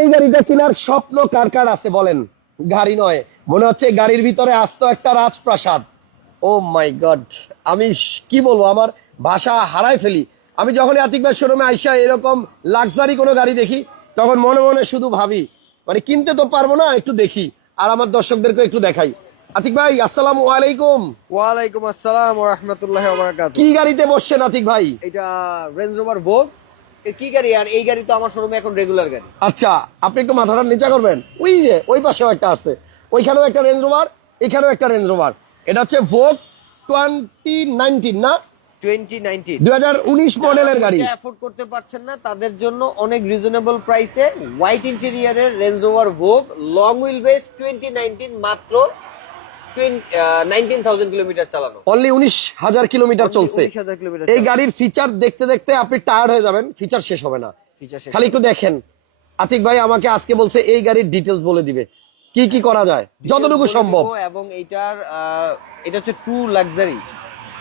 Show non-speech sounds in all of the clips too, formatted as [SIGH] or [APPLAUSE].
এই গাড়িটা কেনার স্বপ্ন কার কার আছে বলেন? গাড়ি নয়। মনে হচ্ছে গাড়ির ভিতরে আসতো একটা রাজপ্রাসাদ। Oh my god. আমি কি বলব? আমার ভাষা হারাই ফেলি। আমি যখন আতিক ভাই শোরুমে আইসা এরকম লাক্সারি কোনো গাড়ি দেখি তখন মনে মনে শুধু ভাবি মানে কিনতে তো পারব না একটু দেখি আর আমার দর্শকদেরকে একটু দেখাই। আতিক ভাই আসসালাম আলাইকুম। ওয়ালাইকুম আসসালাম ওয়া রাহমাতুল্লাহি কি গাড়িতে বসছেন আতিক ভাই? এটা রেঞ্জ রোভার ভোগ কি গাড়ি? আর এই গাড়ি তো আমার শোরুমে এখন রেগুলার গাড়ি। আচ্ছা আপনি একটু মাথাটা নিচা করবেন। ওই যে ওই পাশেও একটা আছে। ওইখানেও একটা রেঞ্জ রোভার এখানেও একটা রেঞ্জ রোভার এটা হচ্ছে ভোগ টোয়েন্টি নাইনটিন না? 2019 দুই হাজার উনিশ মডেলের গাড়ি। অ্যাফোর্ড করতে পারছেন না তাদের জন্য অনেক রিজনেবল প্রাইসে white ইন্টেরিয়রের Range Rover Vogue long wheel base 2019 মাত্র 19000 কিলোমিটার চালানো। অনলি উনিশ হাজার কিলোমিটার চলছে। এই গাড়ির ফিচার দেখতে দেখতে আপনি টায়ার্ড হয়ে যাবেন ফিচার শেষ হবে না। খালি একটু দেখেন। আতিক ভাই আমাকে আজকে বলছে এই গাড়ির ডিটেলস বলে দিবে। কি কি করা যায়? যতটুকু সম্ভব। এবং এটার এটা হচ্ছে ট্রু লাক্সারি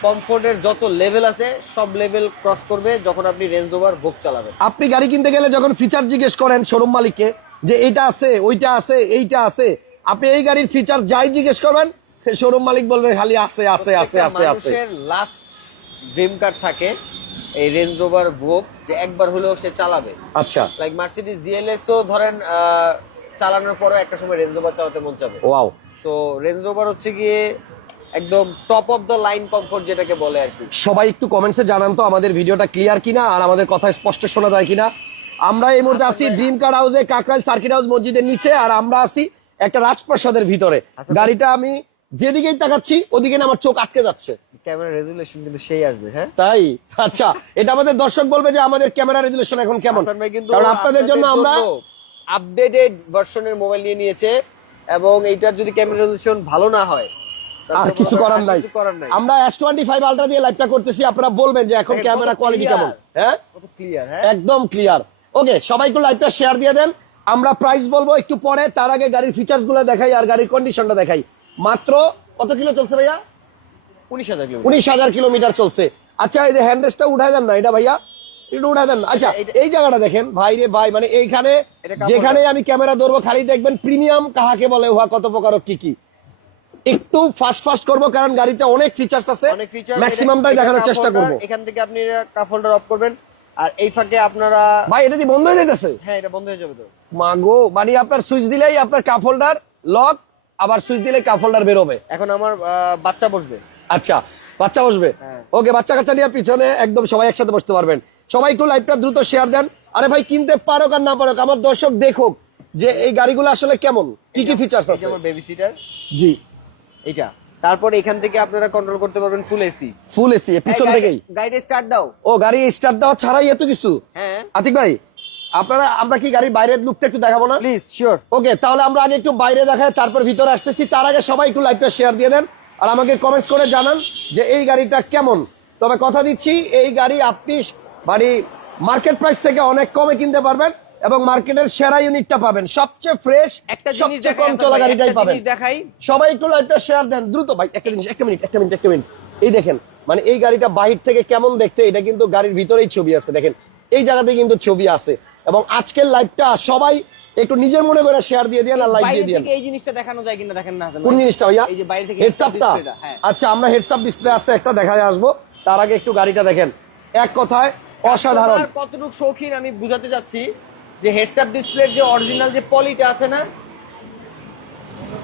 কমফোর্টের যত লেভেল আছে সব লেভেল ক্রস করবে যখন আপনি রেঞ্জ ওভার ভোগ চালাবেন। আপনি গাড়ি কিনতে গেলে যখন ফিচার জিজ্ঞেস করেন শোরুম মালিককে যে এইটা আছে ওইটা আছে এইটা আছে আপনি এই গাড়ির ফিচার যাই জিজ্ঞেস করবেন শোরুম মালিক বলবে খালি আছে আছে আছে আছে আছে। লাস্ট ড্রিম কার থাকে এই রেঞ্জ রোভার ভোগ যে একবার হলেও সে চালাবে। আচ্ছা। লাইক মার্সিডিজ জিএলএস ও ধরেন চালানোর পরেও একটা সময় রেঞ্জ রোভার চালাতে মন চাবে। ওয়াও সো রেঞ্জ রোভার হচ্ছে গিয়ে একদম top of the line comfort যেটাকে বলে আর কি। সবাই একটু কমেন্টসে জানান তো আমাদের ভিডিওটা ক্লিয়ার কিনা আর আমাদের কথা স্পষ্ট শোনা যায় কিনা। আমরা এই মুহূর্তে আছি ড্রিম কার হাউসে কাকরাইল সার্কিট হাউস মসজিদের নিচে আর আমরা আছি একটা রাজপ্রাসাদের ভিতরে। আচ্ছা। গাড়িটা আমি যেদিকেই তাকাচ্ছি ওদিকে আমার চোখ আটকে যাচ্ছে। ক্যামেরা রেজুলেশন কিন্তু সেই আসবে হ্যাঁ? তাই? আচ্ছা এটা আমাদের দর্শক বলবে যে আমাদের ক্যামেরা রেজুলেশন এখন কেমন? কারণ আপনাদের জন্য আমরা আপডেটেড ভার্সনের মোবাইল নিয়ে নিয়েছে এবং এইটার যদি ক্যামেরা রেজুলেশন ভালো না হয় আর কিছু করার নাই। আমরা এস টোয়েন্টি ফাইভ আলট্রা দিয়ে লাইভটা করতেছি আপনারা বলবেন যে এখন ক্যামেরা কোয়ালিটি কেমন? হ্যাঁ? ক্লিয়ার হ্যাঁ? একদম ক্লিয়ার ওকে সবাই একটু লাইভটা শেয়ার দিয়ে দেন। আমরা প্রাইস বলব একটু পরে তার আগে গাড়ির ফিচার্সগুলো দেখাই আর গাড়ির কন্ডিশনটা দেখাই। মাত্র কত কিলো চলছে ভাইয়া? উনিশ হাজার উনিশ হাজার কিলোমিটার চলছে। আচ্ছা এই যে হ্যান্ডেসটা উঠাই দেন না এটা ভাইয়া? একটু উঠাই দেন আচ্ছা এই জায়গাটা দেখেন ভাই রে ভাই মানে এইখানে যেখানে আমি ক্যামেরা ধরবো খালি দেখবেন প্রিমিয়াম কাহাকে বলে উহা কত প্রকার কি কি। একটু ফাস্ট ফাস্ট করব কারণ গাড়িতে অনেক ফিচার্স আছে। ম্যাক্সিমামটাই দেখানোর চেষ্টা করব। এখান থেকে আপনি কাপ হোল্ডার অফ করবেন আর এই ফাঁকে আপনারা ভাই এটা কি বন্ধ হয়ে যাইতেছে? হ্যাঁ এটা বন্ধ হয়ে যাবে তো। মাগো মানে আপনার সুইচ দিলেই আপনার কাপ হোল্ডার লক আবার সুইচ দিলে কাপ হোল্ডার বেরোবে। এখন আমার বাচ্চা বসবে। আচ্ছা বাচ্চা বসবে? হ্যাঁ। ওকে বাচ্চা কাচ্চা নিয়ে পিছনে একদম সবাই একসাথে বসতে পারবেন। সবাই একটু লাইভটা দ্রুত শেয়ার দেন। আরে ভাই কিনতে পারো আর না পারো আমার দর্শক দেখুক যে এই গাড়িগুলো আসলে কেমন কি কি ফিচার্স আছে? আমার বেবি সিটার জি। এইটা। তারপর এখান থেকে আপনারা কন্ট্রোল করতে পারবেন ফুল এসি ফুল এসি পিছন থেকেই। গাড়ি স্টার্ট দাও। ও গাড়ি স্টার্ট দাও ছাড়াই এত কিছু? হ্যাঁ। আতিক ভাই আপনারা আমরা কি গাড়ির বাইরের লুকটা একটু দেখাবো না? প্লিজ শিওর ওকে তাহলে আমরা আগে একটু বাইরে দেখাই তারপর ভিতরে আসতেছি। তার আগে সবাই একটু লাইভটা শেয়ার দিয়ে দেন আর আমাকে কমেন্টস করে জানান যে এই গাড়িটা কেমন। তবে কথা দিচ্ছি এই গাড়ি আপনি মানে মার্কেট প্রাইস থেকে অনেক কমে কিনতে পারবেন এবং মার্কেটের সেরা ইউনিটটা পাবেন। সবচেয়ে ফ্রেশ একটা সবচেয়ে কম চলা গাড়িটাই পাবেন। দেখাই। সবাই একটু লাইভটা শেয়ার দেন। দ্রুত ভাই একটা জিনিস একটা মিনিট একটা মিনিট একটা মিনিট এই দেখেন মানে এই গাড়িটা বাহির থেকে কেমন দেখতে এটা কিন্তু গাড়ির ভিতরেই ছবি আছে। দেখেন এই জায়গাতে কিন্তু ছবি আছে। এবং আজকের লাইভটা সবাই একটু নিজের মনে করে শেয়ার দিয়ে দিন আর লাইক দিয়ে দিন এই জিনিসটা দেখানো যায় কিনা দেখেন না। কোন জিনিসটা ভাইয়া? এই যে বাইরে থেকে হেডসআপটা হ্যাঁ। আচ্ছা আমরা হেডসআপ ডিসপ্লে আছে একটা দেখায় আসব। তার আগে একটু গাড়িটা দেখেন। এক কথায় অসাধারণ। কতটুকু শৌখিন আমি বুঝাতে যাচ্ছি যে হেডসআপ ডিসপ্লের যে অরিজিনাল যে পলিটা আছে না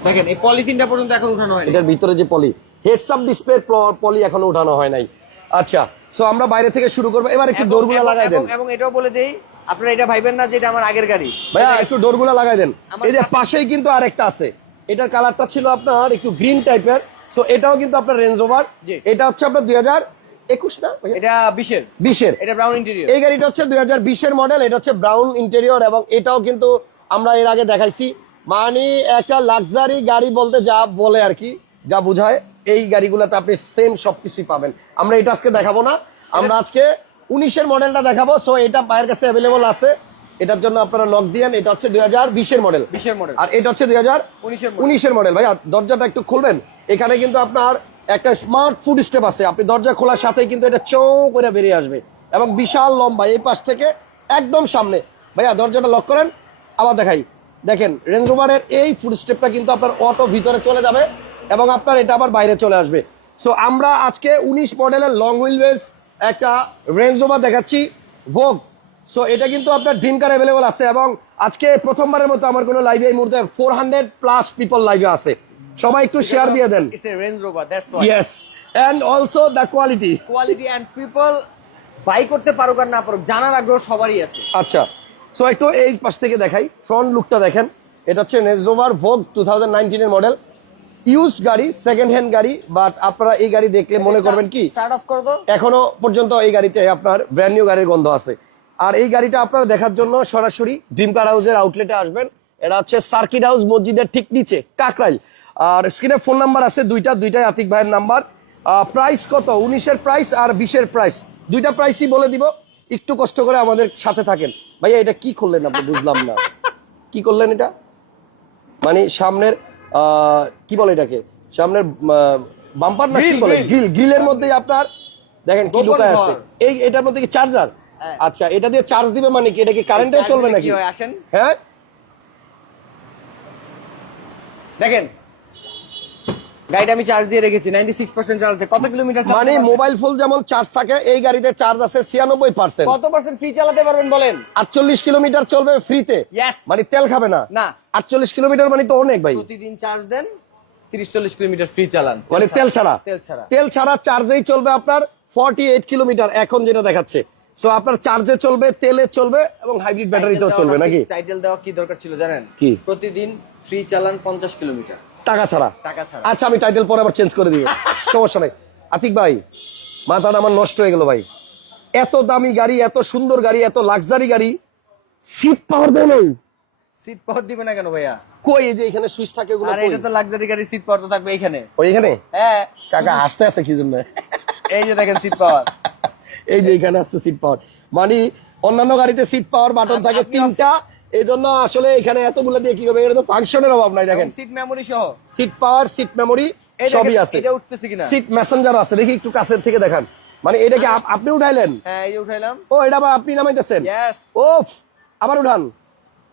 দেখেন এই পলিথিনটা পর্যন্ত এখন উঠানো হয়নি। এটার ভিতরে যে পলি হেডসআপ ডিসপ্লে পলি এখনও উঠানো হয় নাই। আচ্ছা সো আমরা বাইরে থেকে শুরু করব। এবার একটু এবং- লাগাই দেন। এবং এটাও বলে দেই আপনারা এটা ভাইবেন না যে এটা আমার আগের গাড়ি। ভাইয়া একটু ডোরগুলা লাগাই দেন। এই যে পাশেই কিন্তু আরেকটা আছে। এটার কালারটা ছিল আপনার একটু গ্রিন টাইপের। সো এটাও কিন্তু আপনার রেঞ্জ ওভার এটা হচ্ছে আপনার দুই হাজার একুশ না এটা বিশের। বিশের। এটা ব্রাউন ইন্টেরিয়র এই গাড়িটা হচ্ছে দুই হাজার বিশের মডেল এটা হচ্ছে ব্রাউন ইন্টেরিয়র এবং এটাও কিন্তু আমরা এর আগে দেখাইছি। মানে একটা লাক্সারি গাড়ি বলতে যা বলে আর কি যা বোঝায় এই গাড়িগুলোতে আপনি সেম সবকিছুই পাবেন। আমরা এটা আজকে দেখাবো না। আমরা আজকে উনিশের মডেলটা দেখাবো। সো এটা পায়ের কাছে অ্যাভেলেবল আছে। এটার জন্য আপনারা লক দিয়েন। এটা হচ্ছে দুই হাজার বিশের মডেল বিশের মডেল আর এটা হচ্ছে দুই হাজার উনিশের মডেল ভাই দরজাটা একটু খুলবেন। এখানে কিন্তু আপনার একটা স্মার্ট ফুড স্টেপ আছে। আপনি দরজা খোলার সাথেই কিন্তু এটা চৌ করে বেরিয়ে আসবে। এবং বিশাল লম্বা এই পাশ থেকে একদম সামনে। ভাইয়া দরজাটা লক করেন। আবার দেখাই। দেখেন রেঞ্জ রোভারের এই ফুড স্টেপটা কিন্তু আপনার অটো ভিতরে চলে যাবে। এবং আপনার এটা আবার বাইরে চলে আসবে। সো আমরা আজকে উনিশ মডেলের লং হুইলবেস একটা রেঞ্জ রোভার দেখাচ্ছি ভোগ সো এটা কিন্তু আপনার ড্রিম কার অ্যাভেলেবল আছে এবং আজকে প্রথমবারের মতো আমার কোনো লাইভে এই মুহূর্তে ফোর হান্ড্রেড প্লাস পিপল লাইভে আছে। সবাই একটু শেয়ার দিয়ে দেন। Rover yes and also the quality quality and people buy করতে পারুক আর না পারুক জানার আগ্রহ সবারই আছে। আচ্ছা সো একটু এই পাশ থেকে দেখাই ফ্রন্ট লুকটা দেখেন। এটা হচ্ছে নেজরোভার ভোগ টু থাউজেন্ড নাইনটিনের মডেল ইউজ গাড়ি সেকেন্ড হ্যান্ড গাড়ি বাট আপনারা এই গাড়ি দেখলে মনে করবেন কি? স্টার্ট অফ করে এখনও পর্যন্ত এই গাড়িতে আপনার ব্র্যান্ড নিউ গাড়ির গন্ধ আছে। আর এই গাড়িটা আপনারা দেখার জন্য সরাসরি ড্রিম কার হাউসের আউটলেটে আসবেন। এটা হচ্ছে সার্কিট হাউস মসজিদের ঠিক নিচে কাকরাইল। আর স্ক্রিনে ফোন নাম্বার আছে দুইটা দুইটাই আতিক ভাইয়ের নাম্বার প্রাইস কত? উনিশের প্রাইস আর বিশের প্রাইস দুইটা প্রাইসই বলে দিব একটু কষ্ট করে আমাদের সাথে থাকেন। ভাইয়া এটা কি করলেন আপনি? বুঝলাম না। কি করলেন এটা? মানে সামনের কি বলে এটাকে? সামনের বাম্পার না কি বলে? গিল গ্রিল গ্রিলের মধ্যেই আপনার দেখেন কি লুকায় আছে। এই এটার মধ্যে কি চার্জার হ্যাঁ। আচ্ছা এটা দিয়ে চার্জ দিবে মানে কি? এটা কি কারেন্টে চলবে নাকি কি হয় আসেন। হ্যাঁ? দেখেন গাড়িটা আমি চার্জ দিয়ে রেখেছি 96% চার্জ কত কিলোমিটার মানে মোবাইল ফোন যেমন চার্জ থাকে এই গাড়িতে চার্জ আছে ছিয়ানব্বই পার্সেন্ট কত পার্সেন্ট ফ্রি চালাতে পারবেন বলেন? আটচল্লিশ কিলোমিটার চলবে ফ্রিতে মানে তেল খাবে না। না। আটচল্লিশ কিলোমিটার মানে তো অনেক ভাই। প্রতিদিন চার্জ দেন 30 40 কিলোমিটার ফ্রি চালান। মানে তেল ছাড়া। তেল ছাড়া। তেল ছাড়া চার্জেই চলবে আপনার ফর্টি এইট কিলোমিটার এখন যেটা দেখাচ্ছে। সো আপনার চার্জে চলবে তেলে চলবে এবং হাইব্রিড ব্যাটারিতেও চলবে নাকি? টাইটেল দেওয়া কি দরকার ছিল জানেন? কি? প্রতিদিন ফ্রি চালান 50 কিলোমিটার টাকা ছাড়া। আচ্ছা আমি টাইটেল পরে আবার চেঞ্জ করে দিব। [LAUGHS] সমস্যা নাই। আতিক ভাই মাথাটা আমার নষ্ট হয়ে গেল ভাই। এত দামি গাড়ি এত সুন্দর গাড়ি এত লাক্সারি গাড়ি সিট পাওয়ার দেয় নাই। সিট পাওয়ার দিবে না কেন ভাইয়া? কই এই যে এখানে সুইচ থাকে ওগুলো আর? এটা তো লাক্সারি গাড়ি সিট পাওয়ার তো থাকবে এখানে ওই এখানে? হ্যাঁ। কাকা হাসতে আছে কি জন্য? [LAUGHS] এই যে দেখেন সিট পাওয়ার এই যে এখানে আছে সিট পাওয়ার মানে অন্যান্য গাড়িতে সিট পাওয়ার বাটন থাকে তিনটা এই জন্য আসলে এখানে এতগুলো দিয়ে কি হবে এটা তো ফাংশনের অভাব নাই দেখেন। সিট মেমোরি সহ। সিট পাওয়ার সিট মেমোরি সবই আছে। এটা উঠতেছে কিনা? সিট মেসেঞ্জার আছে দেখি একটু কাছের থেকে দেখান। মানে এটা কি আপনি উঠাইলেন? হ্যাঁ এই উঠাইলাম। ও এটা আবার আপনি নামাইতেছেন? ওফ আবার উঠান।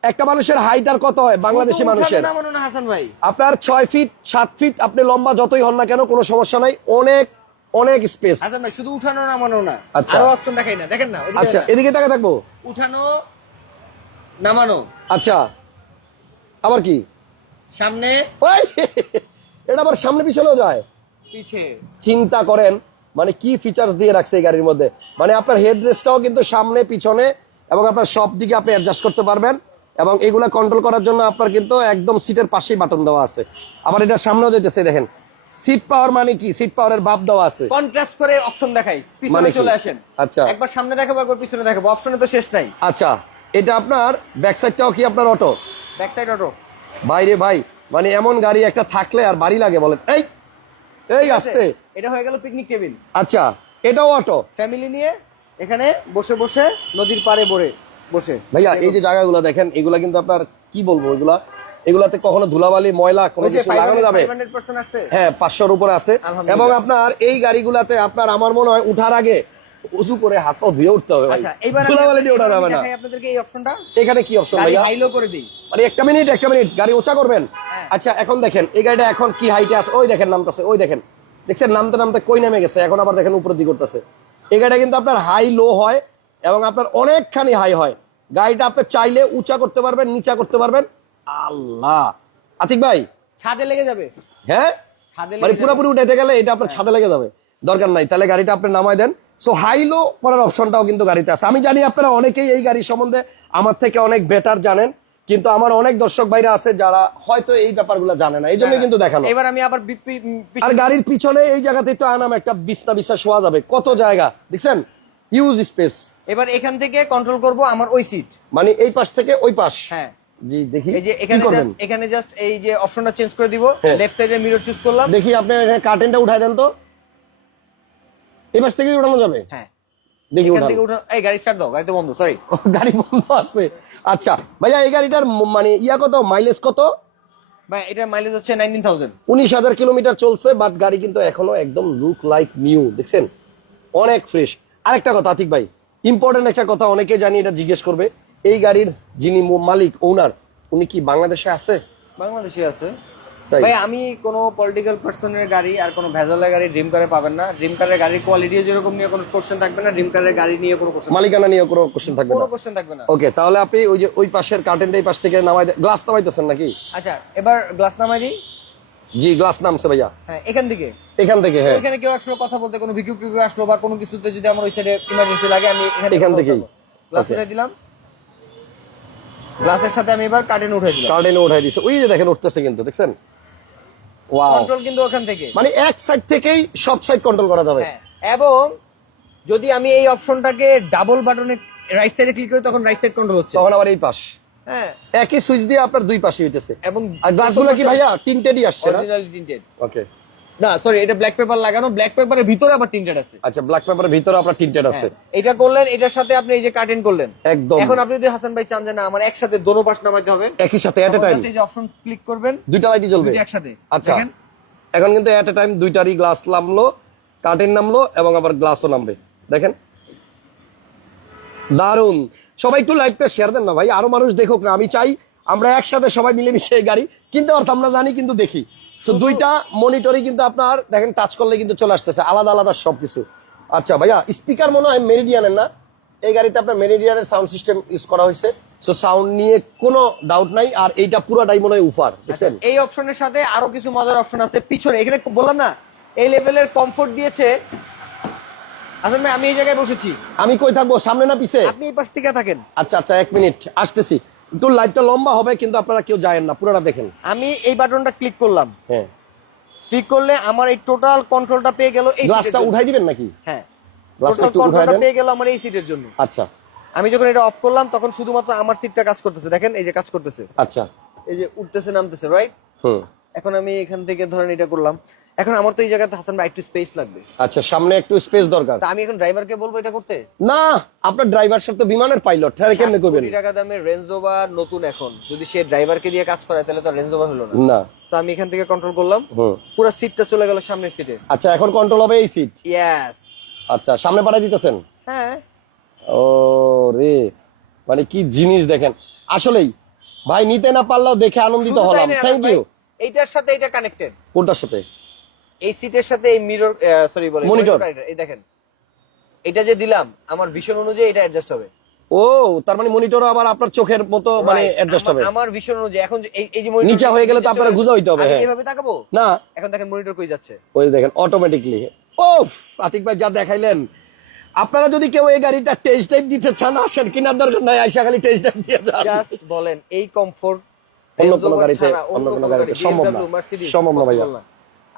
একটা মানুষের হাইট আর কত হয়? বাংলাদেশি মানুষের। মনে আপনার ছয় ফিট সাত ফিট আপনি লম্বা যতই হন না কেন কোনো সমস্যা নাই। অনেক অনেক স্পেস ভাই শুধু উঠানো নামানো না। আচ্ছা। অপশন দেখাই না। দেখেন না আচ্ছা এদিকে টাকা থাকব। উঠানো নামানো। আচ্ছা। আবার কি? সামনে। ওই! এটা আবার সামনে পিছনেও যায়। পিছে। চিন্তা করেন মানে কি ফিচার্স দিয়ে রাখছে এই গাড়ির মধ্যে? মানে আপনার হেড রেস্টটাও কিন্তু সামনে পিছনে এবং আপনার সব দিকে আপনি অ্যাডজাস্ট করতে পারবেন এবং এগুলা কন্ট্রোল করার জন্য আপনার কিন্তু একদম সিটের পাশেই বাটন দেওয়া আছে। আবার এটা সামনেও যেতেছে দেখেন। সিট পাওয়ার মানে কি? সিট পাওয়ারের ভাব দেওয়া আছে। কন্ট্রাস্ট করে অপশন দেখাই। মানে পিছনে চলে আসেন। আচ্ছা। একবার সামনে দেখাবো একবার পিছনে দেখাবো। অপশনে তো শেষ নাই। আচ্ছা। এটা আপনার ব্যাক সাইডটাও কি আপনার অটো ব্যাক সাইড অটো বাইরে ভাই মানে এমন গাড়ি একটা থাকলে আর বাড়ি লাগে বলেন। এই এই আসতে। এটা হয়ে গেল পিকনিক টেবিল আচ্ছা এটাও অটো ফ্যামিলি নিয়ে এখানে বসে বসে নদীর পাড়ে বরে বসে। ভাইয়া এই যে জায়গাগুলো দেখেন এগুলা কিন্তু আপনার কি বলব এগুলা? এগুলাতে কখনো ধুলাবালি ময়লা কোনো কিছু লাগানো যাবে? 500% আসছে। হ্যাঁ পাঁচশোর উপরে আছে এবং আপনার এই গাড়িগুলাতে আপনার আমার মনে হয় উঠার আগে করে হাত পা ধুয়ে উঠতে হবে ভাই। আচ্ছা ধুলাবালি ওঠা যাবে না। আপনাদেরকে এই অপশনটা এখানে কি অপশন ভাইয়া? হাইলো করে দিই। মানে একটা মিনিট একটা মিনিট গাড়ি উঁচা করবেন? হ্যাঁ। আচ্ছা এখন দেখেন এই গাড়িটা এখন কি হাইটে আছে? ওই দেখেন নামতেছে ওই দেখেন। দেখছেন নামতে নামতে কই নেমে গেছে? এখন আবার দেখেন দিকে করতেছে এই গাড়িটা কিন্তু আপনার হাই লো হয় এবং আপনার অনেকখানি হাই হয়। গাড়িটা আপনি চাইলে উঁচা করতে পারবেন নিচা করতে পারবেন। আল্লাহ! আতিক ভাই? ছাদে লেগে যাবে। হ্যাঁ? ছাদে মানে পুরোপুরি উঠাইতে গেলে এটা আপনার ছাদে লেগে যাবে। দরকার নাই তাহলে গাড়িটা আপনি নামাই দেন। সো হাই লো করার অপশনটাও কিন্তু গাড়িতে আছে। আমি জানি আপনারা অনেকেই এই গাড়ি সম্বন্ধে আমার থেকে অনেক বেটার জানেন কিন্তু আমার অনেক দর্শক ভাইরা আছে যারা হয়তো এই ব্যাপারগুলো জানে না। এই জন্য কিন্তু দেখানো। এবার আমি আবার আর গাড়ির পিছনে এই জায়গাতেই তো আনাম একটা বিছনা বিছনা শোয়া যাবে। কত জায়গা দেখছেন? ইউজ স্পেস এবার এখান থেকে কন্ট্রোল করব আমার ওই সিট মানে এই পাশ থেকে ওই পাশ। হ্যাঁ। জি দেখি এই যে এখানে এখানে জাস্ট এই যে অপশনটা চেঞ্জ করে দিব। লেফট সাইডে মিরর চুজ করলাম। দেখি আপনি কার্টেনটা উঠাই দেন তো। এই পাশ থেকে উঠানো যাবে? হ্যাঁ। দেখি এখান থেকে উঠা এই গাড়ি স্টার্ট দাও গাড়ি তো বন্ধ সরি গাড়ি বন্ধ আছে। আচ্ছা ভাইয়া এই গাড়িটার মানে ইয়া কত? মাইলেজ কত? ভাই এটা মাইলেজ হচ্ছে 19000 উনিশ হাজার কিলোমিটার চলছে বাট গাড়ি কিন্তু এখনও একদম লুক লাইক নিউ দেখছেন? অনেক ফ্রেশ আরেকটা কথা আতিক ভাই ইম্পর্টেন্ট একটা কথা অনেকে জানি এটা জিজ্ঞেস করবে। এই গাড়ির যিনি মালিক ওনার উনি কি বাংলাদেশে আছে? বাংলাদেশে আছে। ভাই আমি কোনো পলিটিক্যাল পার্সনের গাড়ি আর কোনো ভেজালের গাড়ি ড্রিম কারে পাবেন না। ড্রিম কারের গাড়ির কোয়ালিটি যেরকম নিয়ে কোনো কোশ্চেন থাকবে না ড্রিম কারের গাড়ি নিয়ে কোনো কোশ্চেন মালিকানা নিয়ে কোনো কোশ্চেন থাকবে কোনো কোশ্চেন থাকবে না। ওকে তাহলে আপনি ওই যে ওই পাশের কার্টেনটা এই পাশ থেকে নামাই গ্লাস নামাইতেছেন নাকি? আচ্ছা এবার গ্লাস নামাই দিই। জি গ্লাস নামছে ভাইয়া। হ্যাঁ এখান থেকে। এখান থেকে হ্যাঁ। এখানে কেউ আসলো কথা বলতে কোনো ভিকিউ কিউ আসলো বা কোনো কিছুতে যদি আমার ওই সাইডে ইমার্জেন্সি লাগে আমি এখানে থেকেই। গ্লাস. উঠে দিলাম। গ্লাসের সাথে আমি এবার কার্টেন উঠে দিলাম। কার্টেন উঠাই দিছে। ওই যে দেখেন উঠতেছে কিন্তু দেখছেন? কন্ট্রোল কিন্তু ওখান থেকে। মানে এক সাইড থেকেই সব সাইড কন্ট্রোল করা যাবে। হ্যাঁ এবং যদি আমি এই অপশনটাকে ডাবল বাটনে রাইট সাইডে ক্লিক করি তখন রাইট সাইড কন্ট্রোল হচ্ছে। তখন আবার এই পাশ। হ্যাঁ। একই সুইচ দিয়ে আপনার দুই পাশে হইতেছে। এবং আর গ্লাসগুলো কি ভাইয়া টিনটেডই আসছে না? অরিজিনালি টিন্টেড ওকে না সরি এটা ব্ল্যাক পেপার লাগানো ব্ল্যাক পেপারের ভিতরে আবার টিন্টেড আছে। আচ্ছা ব্ল্যাক পেপারের ভিতরে আপনার টিনটেড আছে। হ্যাঁ, এটা করলেন এটার সাথে আপনি এই যে কার্টেন করলেন। একদম। এখন আপনি যদি হাসান ভাই চান যে না আমার একসাথে দোনো পাশ হবে একই সাথে এট এ টাইম এই যে অপশন ক্লিক করবেন দুইটা লাইটই জ্বলবে। একসাথে। আচ্ছা। এখন কিন্তু এট এ টাইম দুইটারই গ্লাস নামলো কার্টেন নামলো এবং আবার গ্লাসও নামবে। দেখেন। দারুণ সবাই একটু লাইভটা শেয়ার দেন না ভাই আরও মানুষ দেখুক না আমি চাই আমরা একসাথে সবাই মিলেমিশে গাড়ি কিনতে পারতাম আমরা জানি কিন্তু দেখি। তো দুইটা মনিটরই কিন্তু আপনার দেখেন টাচ করলে কিন্তু চলে আসতেছে। আলাদা আলাদা সবকিছু। আচ্ছা ভাইয়া স্পিকার মনে হয় মেরিডিয়ানের না? এই গাড়িতে আপনার মেরিডিয়ানের সাউন্ড সিস্টেম ইউজ করা হয়েছে। সো সাউন্ড নিয়ে কোনো ডাউট নাই আর এইটা পুরোটাই মনে হয় উফার দেখছেন? এই অপশনের সাথে আরও কিছু মজার অপশন আছে। পিছনে এখানে বললাম না এই লেভেলের কমফোর্ট দিয়েছে। হাসান ভাই আমি এই জায়গায় বসেছি। আমি কই থাকব সামনে না পিছে? আপনি এই পাশ থেকে থাকেন। আচ্ছা আচ্ছা এক মিনিট আসতেছি। একটু লাইটটা লম্বা হবে কিন্তু আপনারা কেউ যায়েন না পুরোটা দেখেন। আমি এই বাটনটা ক্লিক করলাম। হ্যাঁ। ক্লিক করলে আমার এই টোটাল কন্ট্রোলটা পেয়ে গেল এই গ্লাসটা উঠাই দিবেন নাকি? হ্যাঁ। গ্লাসটা একটু উঠাই কন্ট্রোলটা দেন। পেয়ে গেল আমার এই সিটের জন্য। আচ্ছা। আমি যখন এটা অফ করলাম তখন শুধুমাত্র আমার সিটটা কাজ করতেছে। দেখেন এই যে কাজ করতেছে। আচ্ছা। এই যে উঠতেছে নামতেছে রাইট হুম। এখন আমি এখান থেকে ধরেন এটা করলাম। এখন আমার তো এই জায়গাতে হাসান ভাই একটু স্পেস লাগবে। আচ্ছা সামনে একটু স্পেস দরকার। তা আমি এখন ড্রাইভারকে বলব এটা করতে? না আপনার ড্রাইভার সাহেব তো বিমানের পাইলট হ্যাঁ কেমনে করবেন? টাকা দামের রেঞ্জ ওভার নতুন এখন। যদি সে ড্রাইভারকে দিয়ে কাজ করায় তাহলে তো রেঞ্জ ওভার হলো না। না। তো আমি এখান থেকে কন্ট্রোল করলাম। পুরো সিটটা চলে গেল সামনের সিটে আচ্ছা এখন কন্ট্রোল হবে এই সিট ইয়েস আচ্ছা সামনে পাঠিয়ে দিতেছেন? হ্যাঁ। ও রে মানে কি জিনিস দেখেন। আসলেই ভাই নিতে না পারলেও দেখে আনন্দিত হলাম। থ্যাংক ইউ এইটার সাথে এটা কানেক্টেড কোনটার সাথে? এই সিটের সাথে এই মিরর সরি বলে Monitor. এই দেখেন। এটা যে দিলাম আমার ভিশন অনুযায়ী এটা অ্যাডজাস্ট হবে। ও তার মানে মনিটরও আবার আপনার চোখের মতো মানে অ্যাডজাস্ট হবে। আমার ভিশন অনুযায়ী এখন এই- যে নিচে হয়ে গেলে তো আপনারা গুজা হইতে হবে হ্যাঁ। এভাবে তাকাবো? না। এখন দেখেন মনিটর কই যাচ্ছে। ওই দেখেন ওফ আতিক ভাই যা দেখাইলেন। আপনারা যদি কেউ এই গাড়িটা টেস্ট ড্রাইভ দিতে চান আসেন কিনার দরকার নাই আইসা খালি টেস্ট ড্রাইভ দিয়ে যান। জাস্ট বলেন এই কমফোর্ট অন্য কোনো গাড়িতে অন্য কোনো গাড়িতে সম্ভব না। সম্ভব না ভাইয়া।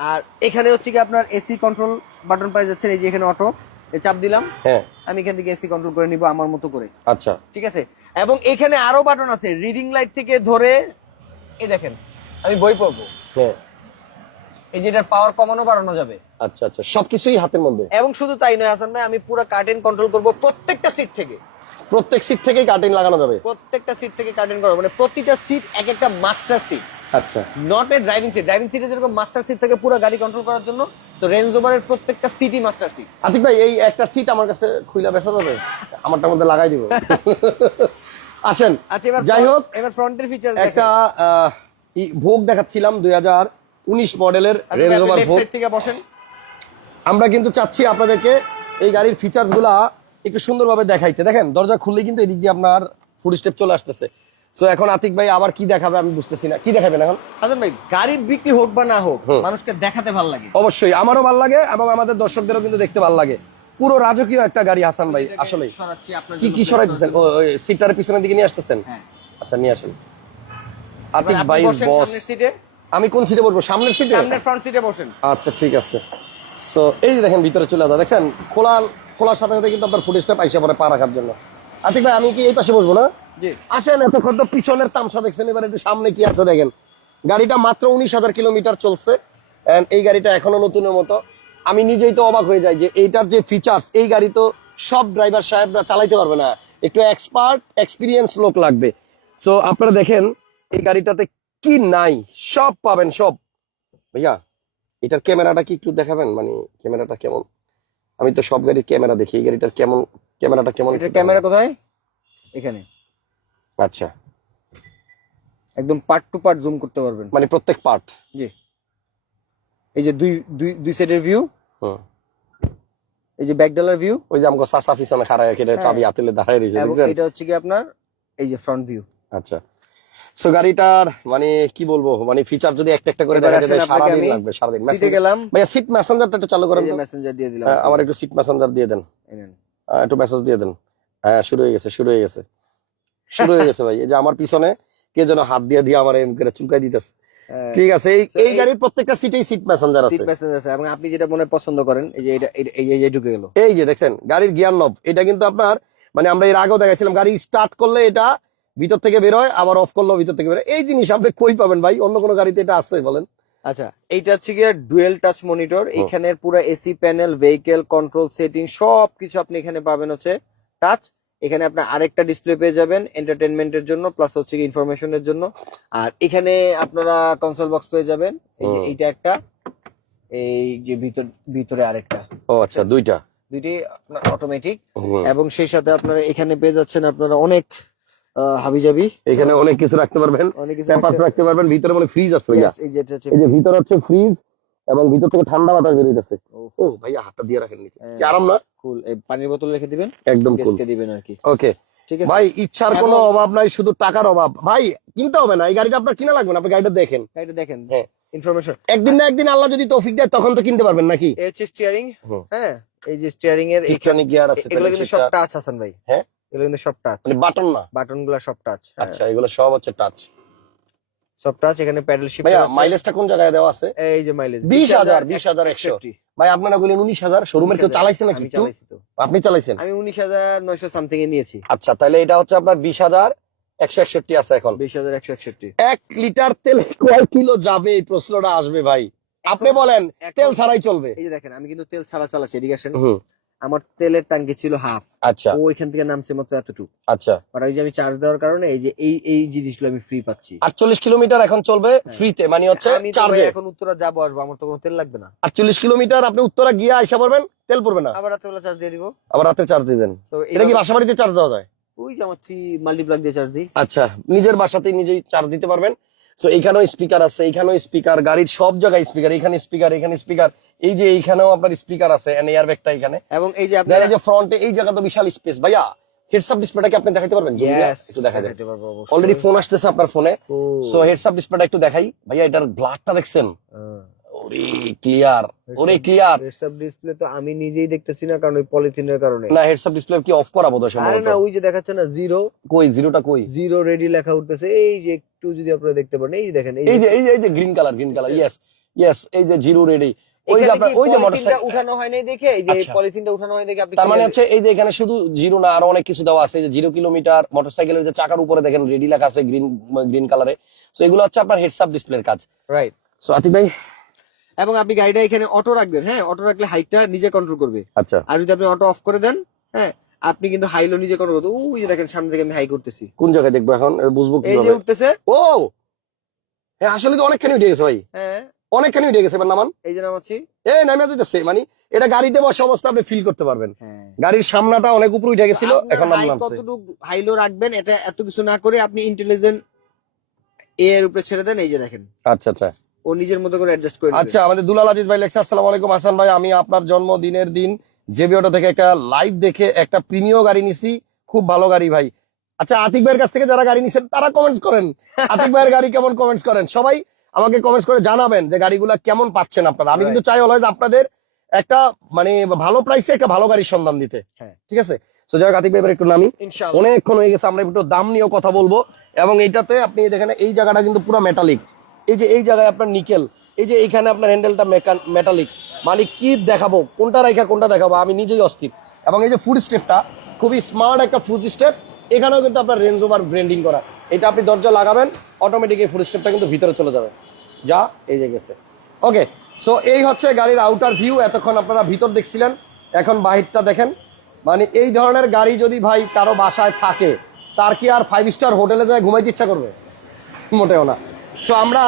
আর এখানে হচ্ছে কি আপনার এসি কন্ট্রোল বাটন পাই যাচ্ছে এই যে এখানে অটো চাপ দিলাম। হ্যাঁ। আমি এখান থেকে এসি কন্ট্রোল করে নিব আমার মতো করে। আচ্ছা। ঠিক আছে? এবং এখানে আরও বাটন আছে রিডিং লাইট থেকে ধরে এই দেখেন আমি বই পড়ব। হ্যাঁ। এই যে এটার পাওয়ার কমানো বাড়ানো যাবে। আচ্ছা আচ্ছা সবকিছুই হাতের মধ্যে? এবং শুধু তাই নয় হাসান ভাই আমি পুরো কার্টেন কন্ট্রোল করব প্রত্যেকটা সিট থেকে। প্রত্যেক সিট থেকেই কার্টেন লাগানো যাবে? প্রত্যেকটা সিট থেকে কার্টেন করা মানে প্রতিটা সিট এক একটা মাস্টার সিট আচ্ছা। Not a driving seat driving সিটে যেরকম মাস্টার সিট থেকে পুরো গাড়ি কন্ট্রোল করার জন্য তো রেঞ্জ ওভারের প্রত্যেকটা সিটই মাস্টার সিট আতিক ভাই এই একটা সিট আমার কাছে খুইলা বেচা যাবে। আমারটার মধ্যে লাগাই দিব। [LAUGHS] আসেন আচ্ছা এবার যাই হোক এবার ফ্রন্টের ফিচার একটা ভোগ দেখাচ্ছিলাম দুই হাজার উনিশ মডেলের রেঞ্জ ওভার ভোগ থেকে বসেন। আমরা কিন্তু চাচ্ছি আপনাদেরকে এই গাড়ির ফিচার্সগুলা একটু সুন্দরভাবে দেখাইতে। দেখেন দরজা খুললে কিন্তু এদিক দিয়ে আপনার ফুড স্টেপ চলে আসতেছে। তো এখন আতিক ভাই আবার কি দেখাবে আমি বুঝতেছি না। কি দেখাবেন এখন? হাসান ভাই গাড়ির বিক্রি হোক বা না হোক মানুষকে দেখাতে ভালো লাগে। অবশ্যই আমারও ভালো লাগে এবং আমাদের দর্শকদেরও কিন্তু দেখতে ভালো লাগে। পুরো রাজকীয় একটা গাড়ি হাসান ভাই আসলে কি কি সরাইতেছেন সিটটার পিছনের দিকে নিয়ে আসতেছেন? হ্যাঁ। আচ্ছা নিয়ে আসেন। আতিক ভাই বস আমি কোন সিটে বসবো? সামনের সিটে সামনের ফ্রন্ট সিটে বসেন। আচ্ছা ঠিক আছে। সো এই যে দেখেন ভিতরে চলে আসা দেখছেন? খোলা খোলার সাথে সাথে কিন্তু আপনার ফুটেজটা পাইসা পরে পা রাখার জন্য। আতিক ভাই আমি কি এই পাশে বসবো না? আসেন এতক্ষণ তো পিছনের তামসা দেখছেন? এবার একটু সামনে কি আছে দেখেন। গাড়িটা মাত্র উনিশ হাজার কিলোমিটার চলছে। এই গাড়িটা এখনও নতুনের মতো। আমি নিজেই তো অবাক হয়ে যাই যে এইটার যে ফিচার্স এই গাড়ি তো সব ড্রাইভার সাহেবরা চালাইতে পারবে না। একটু এক্সপার্ট এক্সপিরিয়েন্স লোক লাগবে। সো আপনারা দেখেন, এই গাড়িটাতে কি নাই? সব পাবেন, সব। ভাইয়া, এটার ক্যামেরাটা কি একটু দেখাবেন? মানে ক্যামেরাটা কেমন? আমি তো সব গাড়ির ক্যামেরা দেখি। এই গাড়িটার কেমন, ক্যামেরাটা কেমন? ক্যামেরা কোথায়? এখানে। আচ্ছা। একদম পার্ট টু পার্ট জুম করতে পারবেন। মানে প্রত্যেক পার্ট জি। এই যে দুই দুই দুই সাইডের ভিউ হুম। এই যে ব্যাকডালার ভিউ ওই যে আমাকে সাসা পিছনে খাড়ায় কেটে হ্যাঁ। চাবি হাতেলে দাঁড়ায় রয়েছে দেখছেন? এটা হচ্ছে কি আপনার এই যে ফ্রন্ট ভিউ আচ্ছা। সো গাড়িটার মানে কি বলব মানে ফিচার যদি একটা একটা করে দেখা যায় সারাদিন লাগবে সারাদিন। সিটে Messenger- গেলাম। ভাইয়া সিট মেসেঞ্জারটা একটু চালু করেন। মেসেঞ্জার দিয়ে দিলাম হ্যাঁ, আমার একটু সিট মেসেঞ্জার দিয়ে দেন। একটু মেসেজ দিয়ে দেন। হ্যাঁ শুরু হয়ে গেছে শুরু হয়ে গেছে। শুরু হয়ে গেছে ভাই। এই যে আমার পিছনে কে যেন হাত দিয়ে দিয়ে আমার এম করে চুলকাই দিতেছে। হ্যাঁ, ঠিক আছে এই এই গাড়ির প্রত্যেকটা সিটেই সিট সিট আছে। মেসেঞ্জ আছে। এবং আপনি যেটা মনে পছন্দ করেন এই যে এটা এই যে ঢুকে গেল। এই যে দেখছেন গাড়ির গিয়ার নব এটা কিন্তু আপনার মানে আমরা এর আগেও দেখাইছিলাম গাড়ি স্টার্ট করলে এটা ভিতর থেকে বেরোয় আবার অফ করলেও ভিতর থেকে বেরোয় এই জিনিস আপনি কই পাবেন ভাই? অন্য কোনো গাড়িতে এটা আছে বলেন। আচ্ছা এইটা হচ্ছে গিয়ে ডুয়েল টাচ মনিটর এখানের পুরো AC panel vehicle control setting সব কিছু আপনি এখানে পাবেন হচ্ছে টাচ এখানে আপনি আরেকটা ডিসপ্লে পেয়ে যাবেন এন্টারটেনমেন্টের জন্য প্লাস হচ্ছে ইনফরমেশনের জন্য। আর এখানে আপনারা কনসোল বক্স পেয়ে যাবেন। এই যে এইটা একটা এই যে ভিতর ভিতরে আরেকটা। ও আচ্ছা দুইটা? দুইটি আপনার অটোমেটিক এবং সেই সাথে আপনারা এখানে পেয়ে যাচ্ছেন আপনারা অনেক হাবিজাবি। এখানে অনেক কিছু রাখতে পারবেন। অনেক কিছু রাখতে পারবেন। ভিতরে মানে ফ্রিজ আছে এই যে ভিতরে হচ্ছে ফ্রিজ এবং ভিতর থেকে ঠান্ডা বাতাস বেরিয়েছে ও ভাইয়া হাতটা দিয়ে রাখেন নিচে। হ্যাঁ। কি আরাম না? কুল এই পানির বোতল রেখে দিবেন? একদম কুল গেস্টকে দিবেন আর কি। ওকে ঠিক আছে। ভাই ইচ্ছার কোনো অভাব নাই শুধু টাকার অভাব। ভাই কিনতে হবে না। এই গাড়িটা আপনার কিনা লাগবে না? আপনি গাড়িটা দেখেন। এটা দেখেন। হ্যাঁ। ইনফরমেশন একদিন না একদিন আল্লাহ যদি তৌফিক দেয় তখন তো কিনতে পারবেন নাকি? এই হচ্ছে স্টিয়ারিং হ্যাঁ। এই যে স্টিয়ারিং এর ইলেকট্রনিক গিয়ার আছে এগুলো কিন্তু সব টাচ হাসান ভাই। হ্যাঁ? এগুলো কিন্তু সব টাচ মানে বাটন না? বাটনগুলা সব টাচ আচ্ছা এগুলো সব হচ্ছে টাচ সব টাচ এখানে প্যাডেল শিফট ভাইয়া মাইলেজটা কোন জায়গায় দেওয়া আছে? এই যে মাইলেজ 20,000, 20,100 ভাই আপনারা উনিশ হাজার? শোরুমের কেউ চালাইছে নাকি আমি একটু? চালাইছি তো। আপনি চালাইছেন? আমি উনিশ হাজার নয়শো সামথিং এ নিয়েছি। আচ্ছা তাহলে এটা হচ্ছে আপনার বিশ হাজার একশো একষট্টি আছে এখন। বিশ হাজার একশো একষট্টি। এক লিটার তেলে কয় কিলো যাবে? এই প্রশ্নটা আসবে ভাই। আপনি বলেন তেল ছাড়াই চলবে। এই যে দেখেন আমি কিন্তু তেল ছাড়া চালাচ্ছি এদিকে আসেন। আমার তেলের ট্যাঙ্কি ছিল হাফ। আচ্ছা। ও এখান থেকে নামছে মাত্র এতটুকু। আচ্ছা। বাট ওই যে আমি চার্জ দেওয়ার কারণে এই যে এই এই জিনিসগুলো আমি ফ্রি পাচ্ছি। আটচল্লিশ কিলোমিটার এখন চলবে ফ্রিতে মানে হচ্ছে চার্জে এখন উত্তরা যাব আসব আমার তো কোনো তেল লাগবে না। আটচল্লিশ কিলোমিটার আপনি উত্তরা গিয়ে আইসা পড়বেন তেল পড়বে না। আবার রাত্রেবেলা চার্জ দিয়ে দিব। আবার রাতে চার্জ দিবেন। তো এটা কি বাসা বাড়িতে চার্জ দেওয়া যায়? ওই যে আমার থ্রি মাল্টিপ্লাগ দিয়ে চার্জ দিই। আচ্ছা নিজের বাসাতেই নিজেই চার্জ দিতে পারবেন। তো এখানেও স্পিকার আছে এখানেও স্পিকার গাড়ির সব জায়গায় স্পিকার এখানে স্পিকার এখানে স্পিকার এই যে এইখানেও আপনার স্পিকার আছে এয়ার ব্যাগটা এখানে। এবং এই যে আপনার এই যে ফ্রন্টে এই জায়গা তো বিশাল স্পেস ভাইয়া হেডসআপ ডিসপ্লেটা কি আপনি দেখাতে পারবেন? একটু দেখা যায় অলরেডি ফোন আসতেছে আপনার ফোনে সো হেডসআপ ডিসপ্লেটা একটু দেখাই। ভাইয়া এটার ব্লাকটা দেখছেন। ওরে ক্লিয়ার ওরে ক্লিয়ার Heads-up তো আমি নিজেই দেখতেছি না কারণ ওই পলিথিনের কারণে। না হেডসআপ ডিসপ্লে কি অফ করা বোধ সম্ভবত না ওই যে দেখাচ্ছে না জিরো কই জিরোটা কই? জিরো রেডি লেখা উঠতেছে এই যে একটু যদি আপনারা দেখতে পারেন এই যে দেখেন এই যে এই যে এই যে green colour green colour yes yes এই যে জিরো রেডি ওই যে আপনার ওই যে মোটরসাইকেল উঠানো হয় নাই দেখে? এই যে আচ্ছা। পলিথিনটা উঠানো হয় দেখে আপনি তার মানে হচ্ছে এই যে এখানে শুধু জিরো না আরও অনেক কিছু দেওয়া আছে যে জিরো কিলোমিটার মোটরসাইকেলের যে চাকার উপরে দেখেন রেডি লেখা আছে গ্রিন গ্রিন কালারে সো এগুলো হচ্ছে আপনার হেডসআপ ডিসপ্লের কাজ। রাইট সো আতিক ভাই এবং আপনি গাড়িটা এখানে অটো রাখবেন হ্যাঁ? অটো রাখলে হাইটটা নিজে কন্ট্রোল করবে। আচ্ছা। আর যদি আপনি অটো অফ করে দেন হ্যাঁ? আপনি কিন্তু হাইলো নিজে কন্ট্রোল করতে ওই যে দেখেন সামনে থেকে আমি হাই করতেছি। কোন জায়গায় দেখব এখন? বুঝব এই যে উঠতেছে। ও! হ্যাঁ আসলে তো অনেকখানি উঠে গেছে ভাই। হ্যাঁ। অনেকখানি উঠে গেছে এবার নামান। এই যে নামাচ্ছি। এ নামে দিতেছে মানে এটা গাড়িতে বসে অবস্থা আপনি ফিল করতে পারবেন। হ্যাঁ। গাড়ির সামনাটা অনেক উপরে উঠে গেছিল এখন নাম নামছে। কতটুকু হাইলো রাখবেন এটা এত কিছু না করে আপনি ইন্টেলিজেন্ট এ এর উপরে ছেড়ে দেন এই যে দেখেন। আচ্ছা আচ্ছা। ও নিজের মতো করে অ্যাডজাস্ট করে আচ্ছা আমাদের দুলাল আজিজ ভাই লেখছে আসসালামু আলাইকুম। হাসান ভাই আমি আপনার জন্মদিনের দিন জেবি অটো থেকে একটা লাইভ দেখে একটা প্রিমিয় গাড়ি নিছি। খুব ভালো গাড়ি ভাই। আচ্ছা আতিক ভাইয়ের কাছ থেকে যারা গাড়ি নিছেন তারা কমেন্টস করেন। [LAUGHS] আতিক ভাইয়ের গাড়ি কেমন কমেন্টস করেন? সবাই আমাকে কমেন্টস করে জানাবেন যে গাড়িগুলা কেমন পাচ্ছেন আপনারা। আমি কিন্তু চাই অলওয়েজ আপনাদের একটা মানে ভালো প্রাইসে একটা ভালো গাড়ির সন্ধান দিতে। হ্যাঁ। ঠিক আছে? তো যাই হোক আতিক ভাই একটু নামি। ইনশাআল্লাহ। অনেকক্ষণ হয়ে গেছে আমরা একটু দাম নিয়েও কথা বলব। এবং এইটাতে আপনি দেখেন এই জায়গাটা কিন্তু পুরো মেটালিক এই যে এই জায়গায় আপনার নিকেল, এই যে এইখানে আপনার হ্যান্ডেলটা মেটালিক মানে কি দেখাবো, কোনটা রাইখা কোনটা দেখাবো, আমি নিজেই অস্থির। এবং এই যে ফুড স্টেপটা খুবই স্মার্ট একটা ফুড স্টেপ এখানেও কিন্তু আপনার রেঞ্জ ওভার ব্র্যান্ডিং করা। এটা আপনি দরজা লাগাবেন অটোমেটিক এই ফুড স্টেপটা কিন্তু ভিতরে চলে যাবে। যা, এই যে গেছে। ওকে সো এই হচ্ছে গাড়ির আউটার ভিউ এতক্ষণ আপনারা ভিতর দেখছিলেন, এখন বাহিরটা দেখেন। মানে এই ধরনের গাড়ি যদি ভাই কারও বাসায় থাকে, তার কি আর ফাইভ স্টার হোটেলে যায় ঘুমাইতে ইচ্ছা করবে? মোটেও না। সো আমরা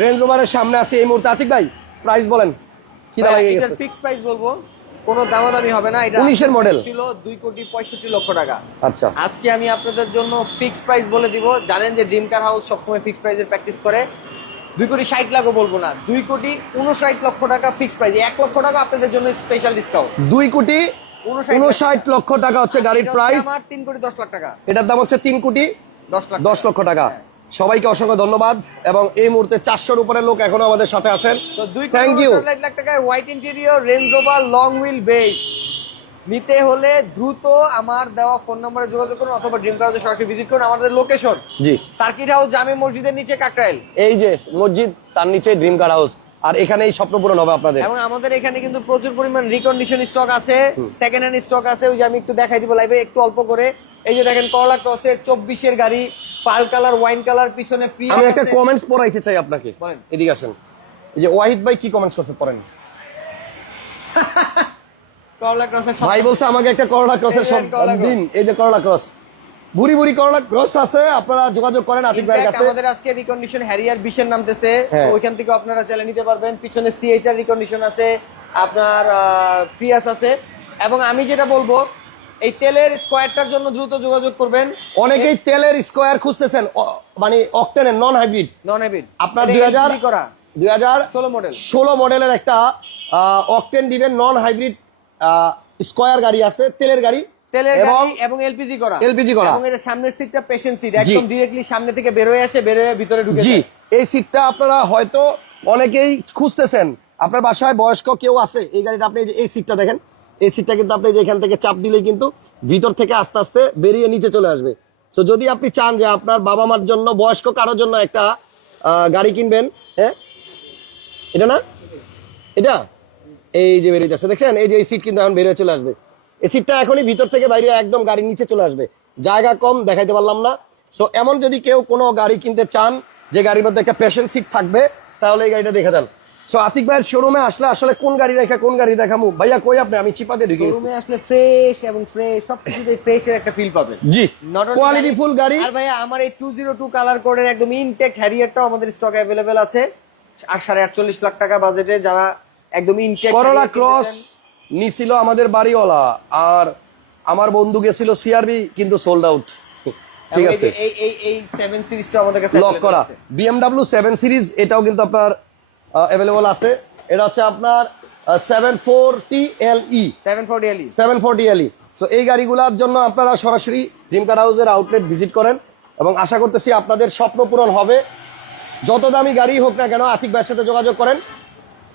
রেঞ্জ রোভারের সামনে আছি এই মুহূর্তে। আতিক ভাই প্রাইস বলেন কি দাঁড়িয়ে গেছে? ফিক্স প্রাইস বলব কোনো দামাদামি হবে না এটা 19 এর model। ছিল দুই কোটি পঁয়ষট্টি লক্ষ টাকা। আচ্ছা। আজকে আমি আপনাদের জন্য ফিক্সড প্রাইস বলে দিব। জানেন যে ড্রিম কার হাউস সবসময় ফিক্সড প্রাইসের প্র্যাকটিস করে। দুই কোটি ষাট লাখও বলব না। দুই কোটি উনষাট লক্ষ টাকা ফিক্সড প্রাইস এক লক্ষ টাকা আপনাদের জন্য স্পেশাল ডিসকাউন্ট দুই কোটি উনষাট লক্ষ টাকা হচ্ছে গাড়ির প্রাইস আমার তিন কোটি দশ লাখ টাকা। এটার দাম হচ্ছে তিন কোটি দশ লাখ দশ লক্ষ টাকা। সবাইকে অসংখ্য ধন্যবাদ এবং এই মুহূর্তে চারশোর উপরে লোক এখনও আমাদের সাথে আছেন। You. উনষাট লাখ টাকায় white interior range rover long wheel base নিতে হলে দ্রুত আমার দেওয়া ফোন নম্বরে যোগাযোগ করুন অথবা ড্রিম কার সরাসরি ভিজিট করুন আমাদের লোকেশন জি। সার্কিট হাউস জামে মসজিদের নিচে কাকরাইল এই যে মসজিদ তার নিচে ড্রিম কার হাউস আর এখানে এই স্বপ্ন পূরণ হবে আপনাদের। এবং আমাদের এখানে কিন্তু প্রচুর পরিমাণ রিকন্ডিশন স্টক আছে। সেকেন্ড হ্যান্ড স্টক আছে ওই যে আমি একটু দেখাই দিব লাইভে একটু অল্প করে। এই যে দেখেন করলা ক্রসের চব্বিশের গাড়ি পাল কালার ওয়াইন কালার পিছনে আমি একটা কমেন্টস পড়াইতে চাই আপনাকে। এদিকে আসেন। এই যে ওয়াহিদ ভাই কি কমেন্টস করছে পড়েন। করলা ক্রসের ভাই বলছে আমাকে একটা করলা ক্রসের সব যে করলা cross। দিন এই যে করলা ক্রস বুড়ি বুড়ি করলা ক্রস আছে আপনারা যোগাযোগ করেন আতিক ভাইয়ের কাছে। আমাদের আজকে রিকন্ডিশন হ্যারিয়ার বিশের নামতেছে। হ্যাঁ। ওইখান থেকে আপনারা চালিয়ে নিতে পারবেন। পিছনে সিএইচআর রিকন্ডিশন আছে আপনার প্রিয়াস আছে। এবং আমি যেটা বলব এই তেলের স্কোয়ারটার জন্য দ্রুত যোগাযোগ করবেন। অনেকেই তেলের স্কোয়ার খুঁজতেছেন মানে অক্টেনের নন হাইব্রিড নন হেভিট আপনার 2000 করা। দুই হাজার ষোলো মডেল ষোলো মডেলের একটা অক্টেন দিবেন নন হাইব্রিড স্কোয়ার গাড়ি আছে তেলের গাড়ি। তেলের এবং গাড়ি এবং এলপিজি করা। LPG করা। এবং এটা সামনের সিটটা পেশেন্ট সিট একদম সামনে থেকে বের হয়ে আসে বের হয়ে ভিতরে ঢুকে জি যায়। এই সিটটা আপনারা হয়তো অনেকেই খুঁজতেছেন। আপনার বাসায় বয়স্ক কেউ আছে এই গাড়িটা আপনি এই সিটটা দেখেন। এই সিটটা কিন্তু আপনি যে এখান থেকে চাপ দিলেই কিন্তু ভিতর থেকে আস্তে আস্তে বেরিয়ে নিচে চলে আসবে। সো যদি আপনি চান যে আপনার বাবা মার জন্য, বয়স্ক কারোর জন্য একটা গাড়ি কিনবেন হ্যাঁ? এটা না? এটা? এই যে বেরিয়ে যাচ্ছে, দেখছেন? এই যে এই সিট কিন্তু এখন বেরিয়ে চলে আসবে। এই সিটটা এখনই ভিতর থেকে বাইরে একদম গাড়ির নিচে চলে আসবে। জায়গা কম, দেখাইতে পারলাম না। সো এমন যদি কেউ কোনো গাড়ি কিনতে চান, যে গাড়ির মধ্যে একটা পেশেন্ট সিট থাকবে, তাহলে এই গাড়িটা দেখে যান। সো আতিক ভাইয়ের শোরুমে আসলে আসলে কোন গাড়ি রেখে কোন গাড়ি দেখামু ভাইয়া কই আপনি? আমি চিপাতে ঢুকে। শোরুমে আসলে ফ্রেশ এবং ফ্রেশ সবকিছুতে ফ্রেশ এর একটা ফিল পাবেন। জি কোয়ালিটি ফুল গাড়ি আর ভাইয়া আমার এই টু জিরো টু কালার কোডের একদম ইনটেক হ্যারিয়ারটাও আমাদের স্টক অ্যাভেলেবেল আছে। আর সাড়ে আটচল্লিশ লাখ টাকা বাজেটে যারা একদম ইনটেক করোলা ক্রস নিছিল আমাদের বাড়িওয়ালা। আর আমার বন্ধু গেছিল সিআরবি কিন্তু সোল্ড আউট [LAUGHS] ঠিক আছে। এই এই এই সেভেন সিরিজটা আমাদের কাছে লক করা। আছে। বিএমডাব্লিউ সেভেন সিরিজ এটাও কিন্তু আপনার অ্যাভেলেবল আছে। এটা হচ্ছে আপনার seven four T L E 740 L E seven forty L E so এই গাড়িগুলোর জন্য আপনারা সরাসরি ড্রিম কার হাউসের আউটলেট ভিজিট করেন এবং আশা করতেছি আপনাদের স্বপ্ন পূরণ হবে। যত দামি গাড়ি হোক না কেন আতিক ভাইয়ের সাথে যোগাযোগ করেন।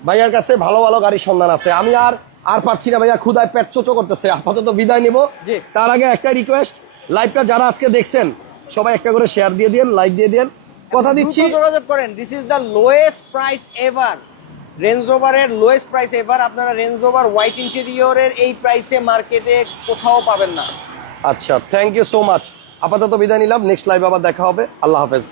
ভাইয়ার কাছে ভালো ভালো গাড়ির সন্ধান আছে। আমি আর আর পারছি না ভাইয়া ক্ষুদায় পেট চোচো করতেছে। আপাতত বিদায় নিব। জি। তার আগে একটা রিকোয়েস্ট লাইভটা যারা আজকে দেখছেন সবাই একটা করে শেয়ার দিয়ে দিন লাইক দিয়ে দিন কথা দিচ্ছি। যোগাযোগ করেন। This is the lowest price ever range ওভারের লোয়েস্ট প্রাইস এভার আপনারা রেঞ্জ ওভার হোয়াইট ইন্টেরিয়রের এই প্রাইসে মার্কেটে কোথাও পাবেন না। আচ্ছা থ্যাংক ইউ সো মাচ আপাতত বিদায় নিলাম। নেক্সট লাইভ আবার দেখা হবে। আল্লাহ হাফেজ।